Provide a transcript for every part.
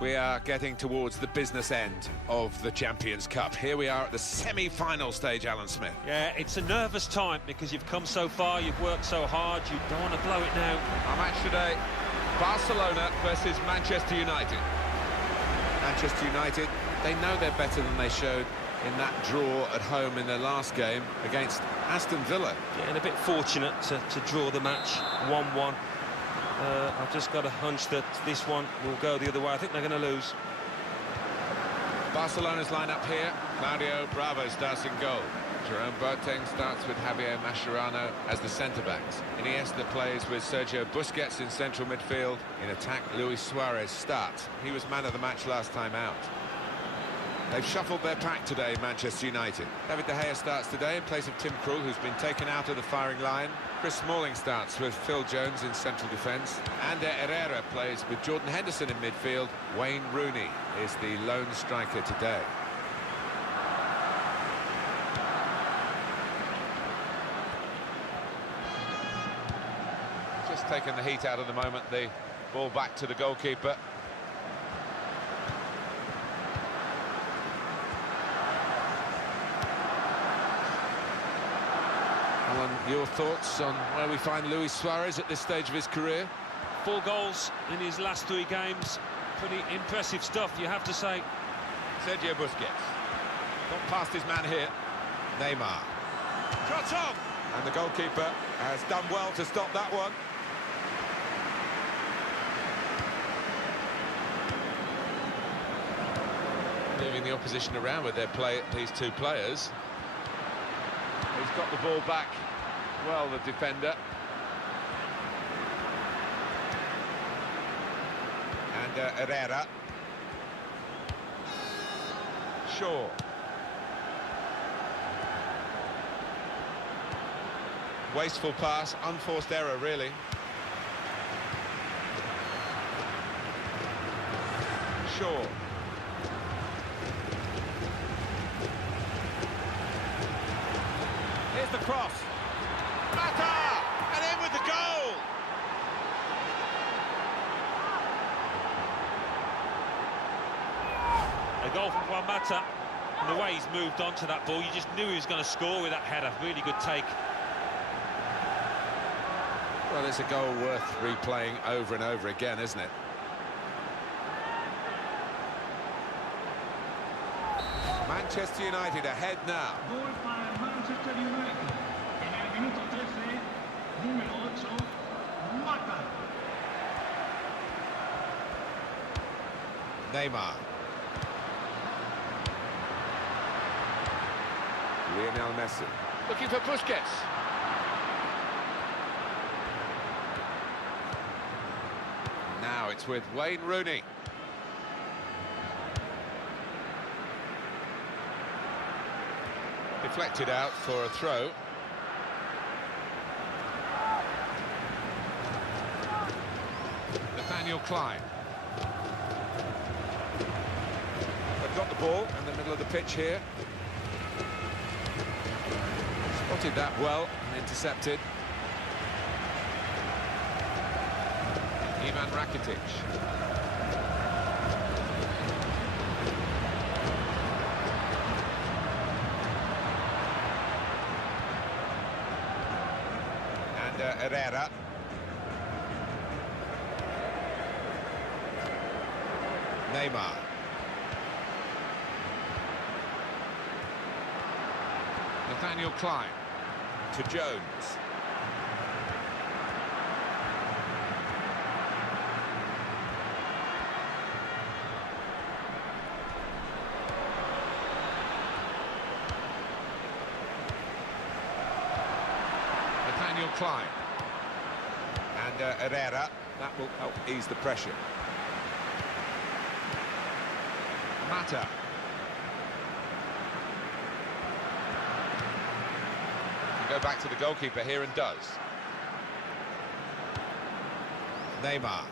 We are getting towards the business end of the Champions Cup. Here we are at the semi-final stage, Alan Smith. Yeah, it's a nervous time because you've come so far, you've worked so hard, you don't want to blow it now. Our match today, Barcelona versus Manchester United. Manchester United, they know they're better than they showed in that draw at home in their last game against Aston Villa. Getting a bit fortunate to draw the match 1-1. I've just got a hunch that this one will go the other way. I think they're going to lose. Barcelona's line-up here. Claudio Bravo starts in goal. Jerome Boateng starts with Javier Mascherano as the centre-backs. Iniesta plays with Sergio Busquets in central midfield. In attack, Luis Suarez starts. He was man of the match last time out. They've shuffled their pack today, Manchester United. David De Gea starts today in place of Tim Krul, who's been taken out of the firing line. Chris Smalling starts with Phil Jones in central defence. Ander Herrera plays with Jordan Henderson in midfield. Wayne Rooney is the lone striker today. Just taking the heat out of the moment, the ball back to the goalkeeper. Alan, your thoughts on where we find Luis Suarez at this stage of his career? 4 goals in his last 3 games. Pretty impressive stuff, you have to say. Sergio Busquets. Got past his man here. Neymar. Shot on! And the goalkeeper has done well to stop that one. Moving the opposition around with their play, these two players. He's got the ball back well, the defender. And Herrera. Shaw. Wasteful pass, unforced error, really. Shaw. Here's the cross. Mata! And in with the goal! A goal from Juan Mata. And the way he's moved on to that ball, you just knew he was going to score with that header. Really good take. Well, it's a goal worth replaying over and over again, isn't it? Manchester United ahead now. Gol para Manchester United. En el minuto 13, número 8, Mata. Neymar. Lionel Messi. Looking for Busquets. Now it's with Wayne Rooney. Deflected out for a throw. Nathaniel Klein. They've got the ball in the middle of the pitch here. Spotted that well and intercepted. Ivan Rakitic. Herrera. Neymar. Nathaniel Klein to Jones. Nathaniel Klein. And Herrera, that will help ease the pressure. Mata. Go back to the goalkeeper here and does. Neymar.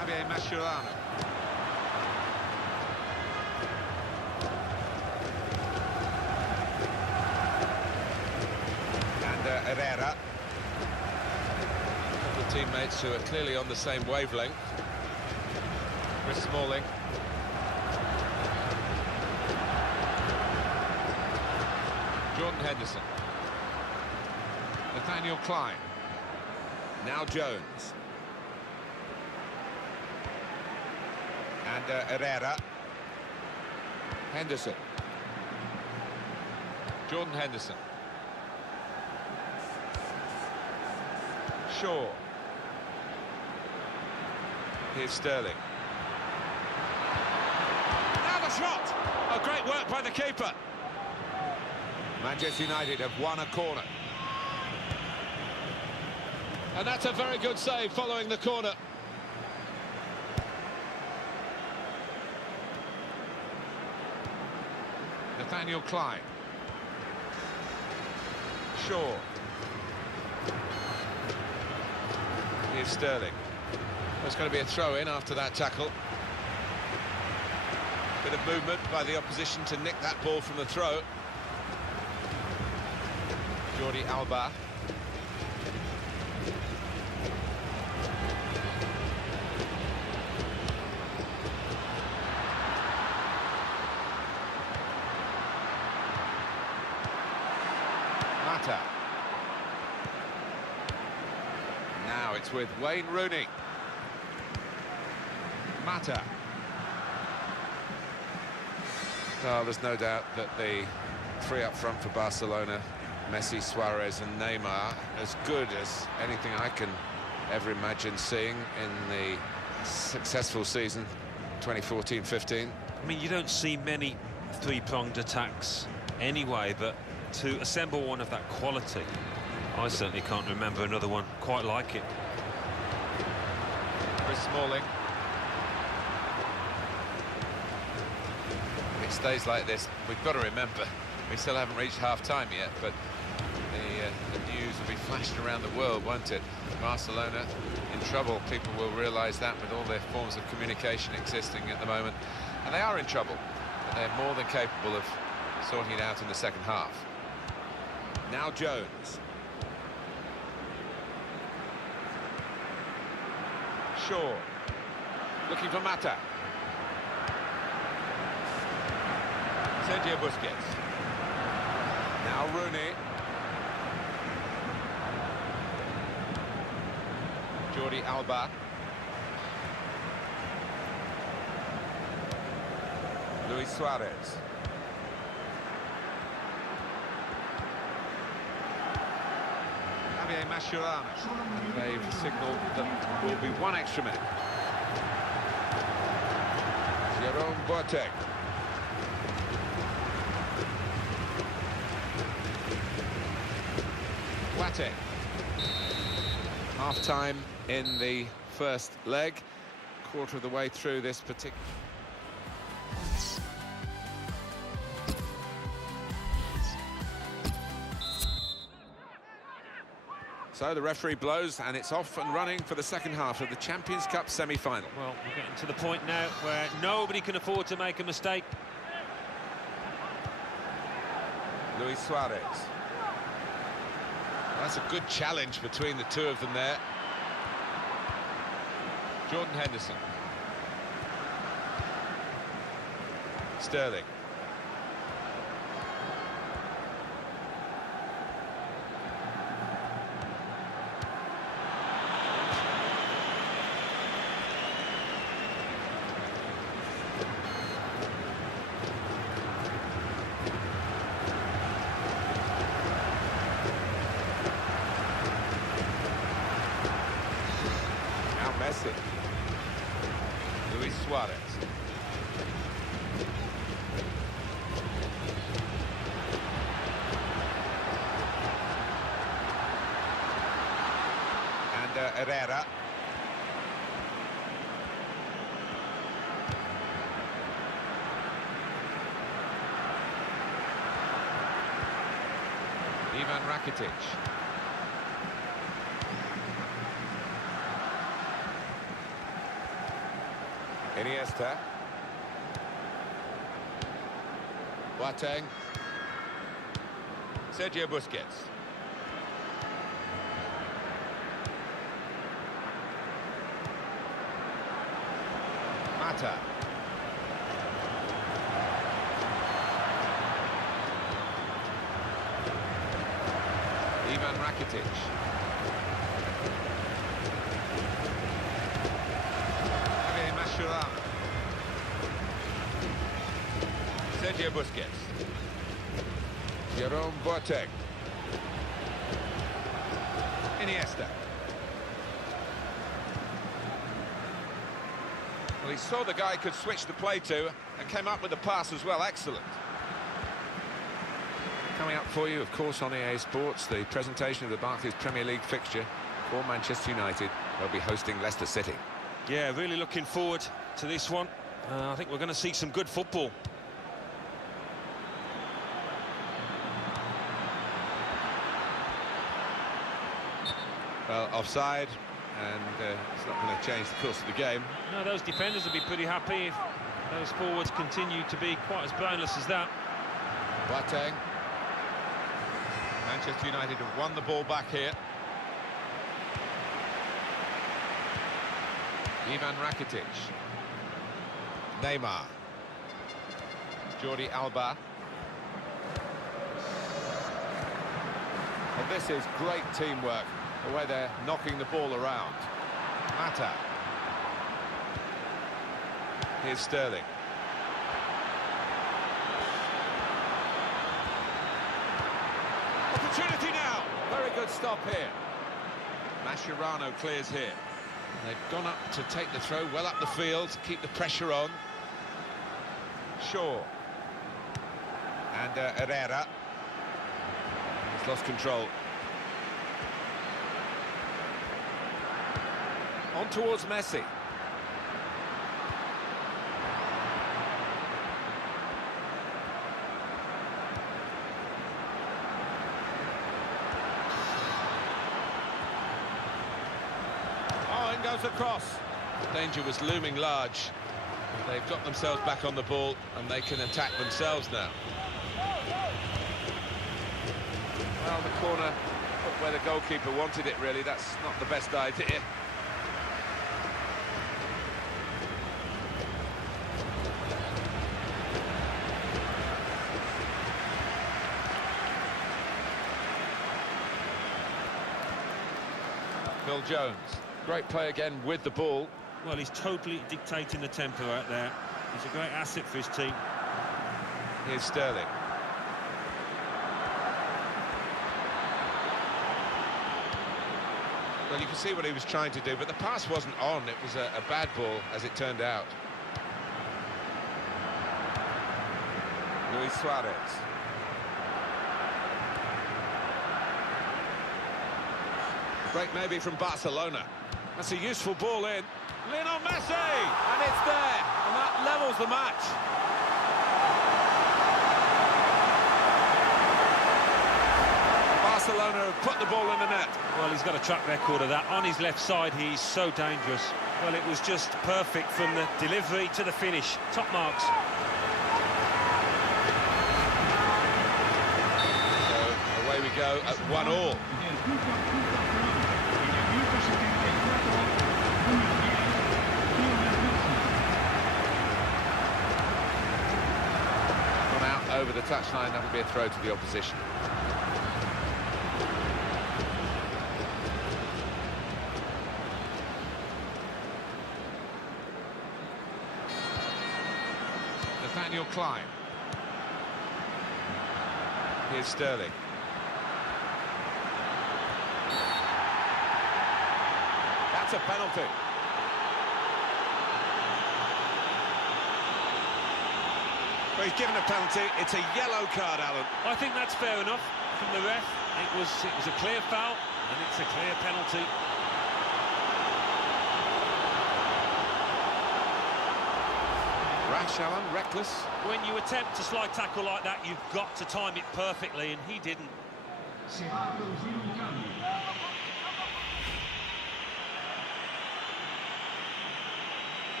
Javier Mascherano. And Herrera. Teammates who are clearly on the same wavelength. Chris Smalling. Jordan Henderson. Nathaniel Klein. Now Jones. And Herrera. Henderson. Jordan Henderson. Shaw. Here's Sterling. Now the shot! Oh, great work by the keeper. Manchester United have won a corner. And that's a very good save following the corner. Nathaniel Klein. Shaw. Here's Sterling. There's going to be a throw-in after that tackle. Bit of movement by the opposition to nick that ball from the throw. Jordi Alba. Mata. Now it's with Wayne Rooney. Mata. Oh, there's no doubt that the three up front for Barcelona, Messi, Suarez and Neymar, as good as anything I can ever imagine seeing in the successful season 2014-15. I mean, you don't see many three-pronged attacks anyway, but to assemble one of that quality, I certainly can't remember another one quite like it. Chris Smalling. It stays like this. We've got to remember, we still haven't reached half-time yet, but the news will be flashed around the world, won't it? Barcelona in trouble. People will realise that with all their forms of communication existing at the moment. And they are in trouble, but they're more than capable of sorting it out in the second half. Now Jones. Shaw. Looking for Mata. Sergio Busquets. Now Rooney. Jordi Alba. Luis Suarez. Javier Mascherano. They've signalled that will be one extra minute. Jerome Boateng. Boateng. Half-time in the first leg. Quarter of the way through this particular... So the referee blows and it's off and running for the second half of the Champions Cup semi-final. Well, we're getting to the point now where nobody can afford to make a mistake. Luis Suarez. That's a good challenge between the two of them there. Jordan Henderson. Sterling. Messi. Luis Suarez. And Herrera. Ivan Rakitic. Iniesta. Boateng. Sergio Busquets. Mata. Ivan Rakitic. Javier Mascherano. Sergio Busquets. Jerome Boateng. Iniesta. Well, he saw the guy could switch the play to and came up with the pass as well. Excellent. Coming up for you, of course, on EA Sports, the presentation of the Barclays Premier League fixture for Manchester United. They'll be hosting Leicester City. Yeah, really looking forward to this one. I think we're going to see some good football. Well, offside, and it's not going to change the course of the game. No, those defenders will be pretty happy if those forwards continue to be quite as blameless as that. Boateng. Manchester United have won the ball back here. Ivan Rakitic. Neymar. Jordi Alba. Well, this is great teamwork, the way they're knocking the ball around. Mata. Here's Sterling. Opportunity now. Very good stop here. Mascherano clears here. They've gone up to take the throw well up the field, keep the pressure on. Shaw. And Herrera. He's lost control. On towards Messi. Oh, in goes the cross. The danger was looming large. They've got themselves back on the ball and they can attack themselves now. Well, the corner where the goalkeeper wanted it, really. That's not the best idea. Phil Jones, great play again with the ball. Well, he's totally dictating the tempo out there. He's a great asset for his team. Here's Sterling. Well, you can see what he was trying to do, but the pass wasn't on. It was a bad ball, as it turned out. Luis Suarez. Break maybe from Barcelona. That's a useful ball in. Lionel Messi! And it's there, and that levels the match. Barcelona have put the ball in the net. Well, he's got a track record of that. On his left side, he's so dangerous. Well, it was just perfect from the delivery to the finish. Top marks. So, away we go at 1-1. Over the touchline, that would be a throw to the opposition. Nathaniel Klein. Here's Sterling. That's a penalty. Well, he's given a penalty. It's a yellow card, Alan. I think that's fair enough from the ref. It was a clear foul, and it's a clear penalty. Rash, Alan, reckless. When you attempt a slide tackle like that, you've got to time it perfectly, and he didn't.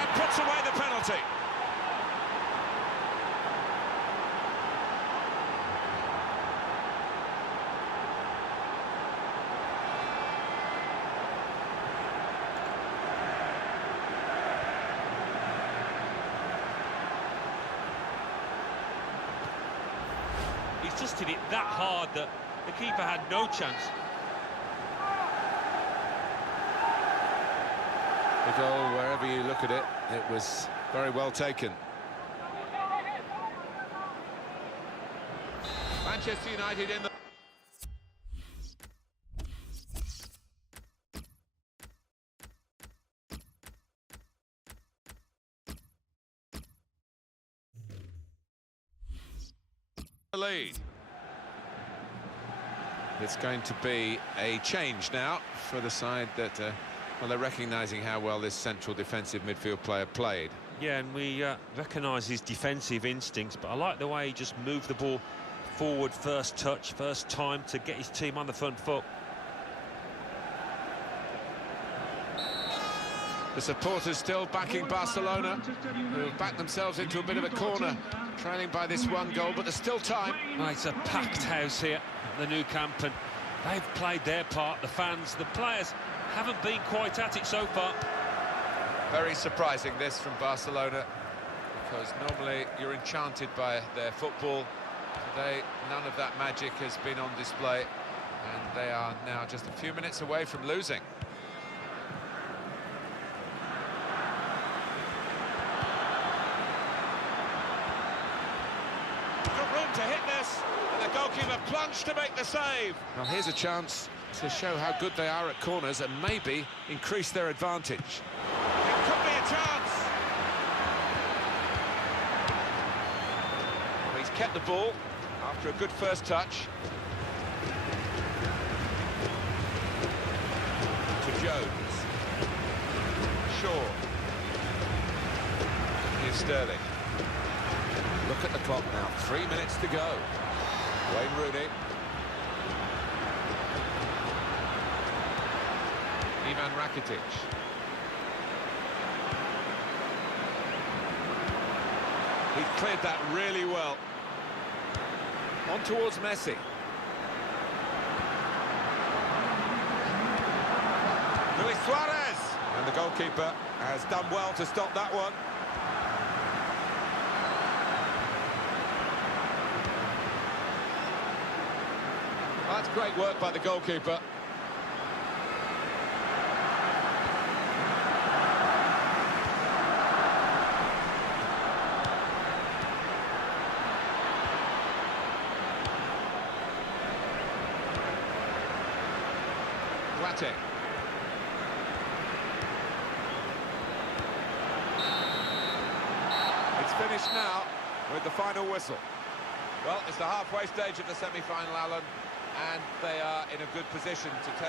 And puts away the penalty. just hit it that hard that the keeper had no chance. The goal, wherever you look at it, it was very well taken. Manchester United in the lead. It's going to be a change now for the side that, well, they're recognising how well this central defensive midfield player played. Yeah, and we recognise his defensive instincts, but I like the way he just moved the ball forward, first touch, first time to get his team on the front foot. The supporters still backing Barcelona, who have backed themselves into a bit of a corner, trailing by this one goal, but there's still time. Well, it's a packed house here at the new camp, and they've played their part, the fans. The players haven't been quite at it so far. Very surprising, this, from Barcelona, because normally you're enchanted by their football. Today, none of that magic has been on display, and they are now just a few minutes away from losing. To hit this, and the goalkeeper plunged to make the save. Now here's a chance to show how good they are at corners and maybe increase their advantage. It could be a chance. Well, he's kept the ball after a good first touch. To Jones. Shaw. Here's Sterling. Look at the clock now, 3 minutes to go. Wayne Rooney. Ivan Rakitic. He cleared that really well. On towards Messi. Luis Suarez! And the goalkeeper has done well to stop that one. That's great work by the goalkeeper. Duarte. It's finished now with the final whistle. Well, it's the halfway stage of the semi-final, Alan, and they are in a good position to take